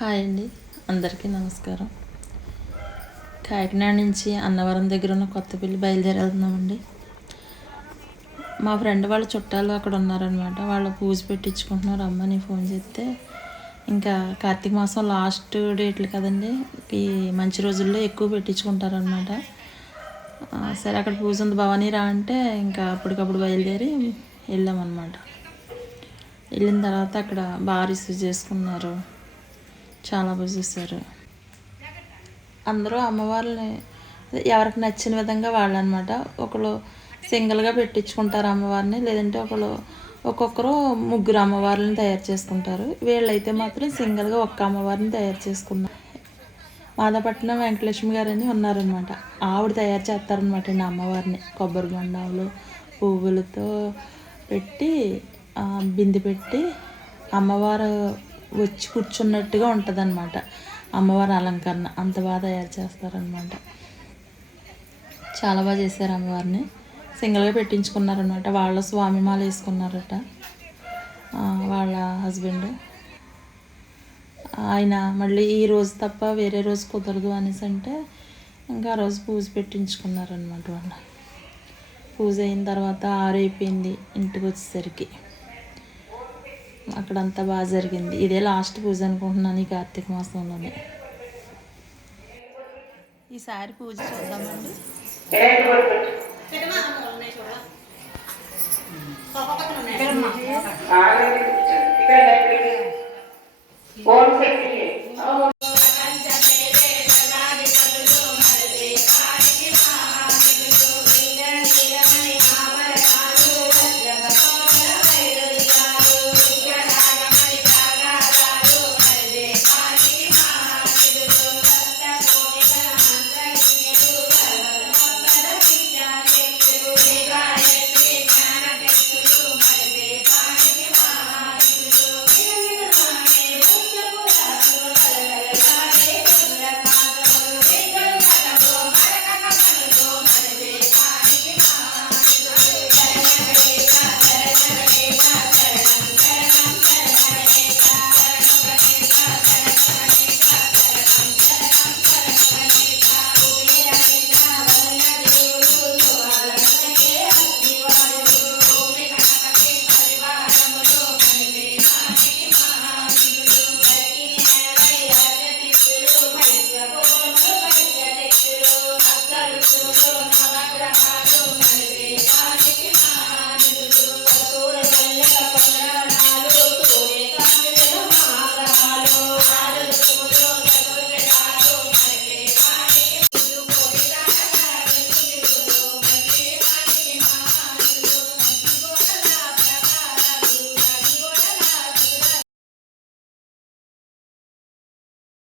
Hi అండి, అందరికీ నమస్కారం. కాకినాడ నుంచి అన్నవరం దగ్గర ఉన్న కొత్తపల్లి బయలుదేరి వెళ్తున్నామండి. మా ఫ్రెండ్ వాళ్ళ చుట్టాలు అక్కడ ఉన్నారనమాట. వాళ్ళు పూజ పెట్టించుకుంటున్నారు అమ్మని ఫోన్ చేస్తే, ఇంకా కార్తీక మాసం లాస్ట్ డేట్లు కదండి, ఈ మంచి రోజుల్లో ఎక్కువ పెట్టించుకుంటారనమాట. సరే అక్కడ పూజ ఉంది భవానీ రా అంటే ఇంకా అప్పటికప్పుడు బయలుదేరి వెళ్ళామన్నమాట. వెళ్ళిన తర్వాత అక్కడ బాగా రిసీవ్ చేసుకున్నారు, చాలా బాగా చూశారు. అందరూ అమ్మవారిని ఎవరికి నచ్చిన విధంగా వాళ్ళు అనమాట. ఒకరు సింగిల్గా పెట్టించుకుంటారు అమ్మవారిని, లేదంటే ఒక్కొక్కరు ముగ్గురు అమ్మవారిని తయారు చేసుకుంటారు. వీళ్ళైతే మాత్రం సింగిల్గా ఒక్క అమ్మవారిని తయారు చేసుకున్నారు. మాదాపట్నం వెంకటలక్ష్మి గారు అని ఉన్నారనమాట. ఆవిడ తయారు చేస్తారనమాట అండి అమ్మవారిని. కొబ్బరి బొండాలు పువ్వులతో పెట్టి బిందె పెట్టి అమ్మవారు వచ్చి కూర్చున్నట్టుగా ఉంటుంది అనమాట. అమ్మవారి అలంకరణ అంత బాగా తయారు చేస్తారనమాట. చాలా బాగా చేశారు అమ్మవారిని. సింగిల్గా పెట్టించుకున్నారనమాట. వాళ్ళ స్వామిమాల వేసుకున్నారట వాళ్ళ హస్బెండ్. ఆయన మళ్ళీ ఈ రోజు తప్ప వేరే రోజు కుదరదు అనేసి అంటే ఇంకా ఆ రోజు పూజ పెట్టించుకున్నారనమాట. వాళ్ళ పూజ అయిన తర్వాత 6 అయిపోయింది ఇంటికి వచ్చేసరికి. అక్కడంతా బాగా జరిగింది. ఇదే లాస్ట్ పూజ అనుకుంటున్నాను ఈ కార్తీక మాసంలోనే. ఈసారి పూజ చూద్దామండి. ఓం శక్తి